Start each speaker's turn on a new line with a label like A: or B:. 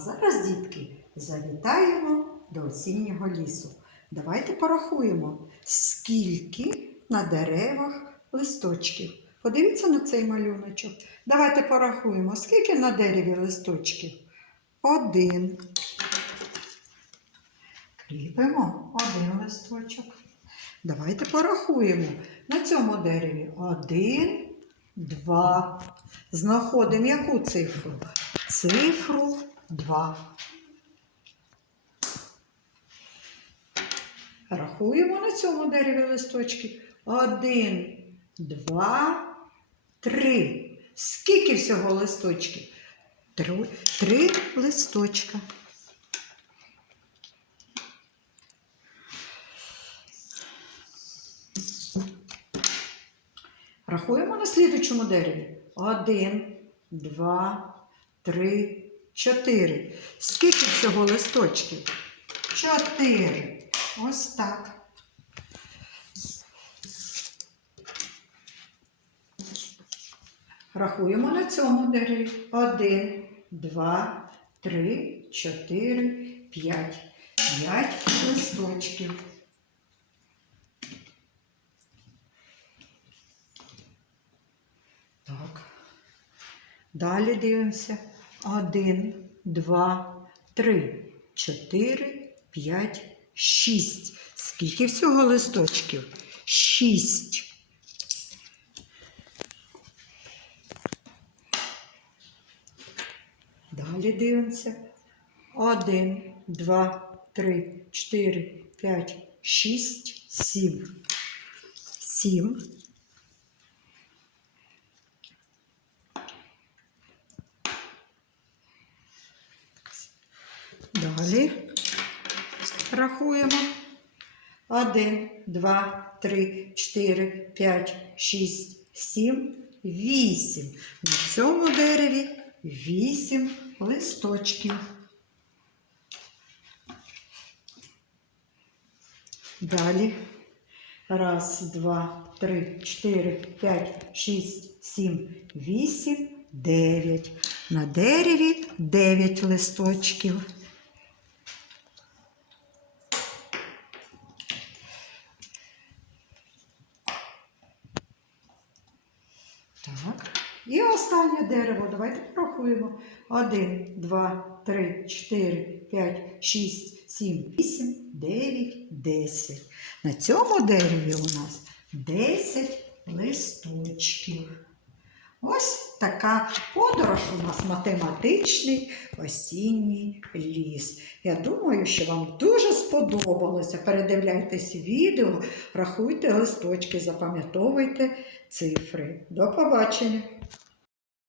A: зараз, дітки, завітаємо до осіннього лісу. Давайте порахуємо, скільки на деревах листочків. Подивіться на цей малюночок. Давайте порахуємо, скільки на дереві листочків. Один. Кріпимо один листочок. Давайте порахуємо. На цьому дереві один, два. Знаходимо яку цифру? Цифру 2. Рахуємо на цьому дереві листочки. Один, два, три. Скільки всього листочків? Три, три листочка. Рахуємо на слідучому дереві. Один, два, три, чотири. Скільки всього листочків? Чотири. Ось так. Рахуємо на цьому дереві. Один, два, три, чотири, п'ять. П'ять листочків. Так. Далі дивимося. Один, два, три, чотири, п'ять, шість. Скільки всього листочків? Шість. Далі дивимося. Один, два, три, чотири, п'ять, шість, сім. Сім. Далі рахуємо. Один, два, три, чотири, п'ять, шість, сім, вісім. На цьому дереві вісім листочків. Далі. Раз, два, три, чотири, п'ять, шість, сім, вісім, дев'ять. На дереві дев'ять листочків. І останнє дерево. Давайте порахуємо. Один, два, три, чотири, п'ять, шість, сім, вісім, дев'ять, десять. На цьому дереві у нас десять листочків. Ось така подорож у нас математичний осінній ліс. Я думаю, що вам дуже сподобалося. Передивляйтесь відео, рахуйте листочки, запам'ятовуйте цифри. До побачення!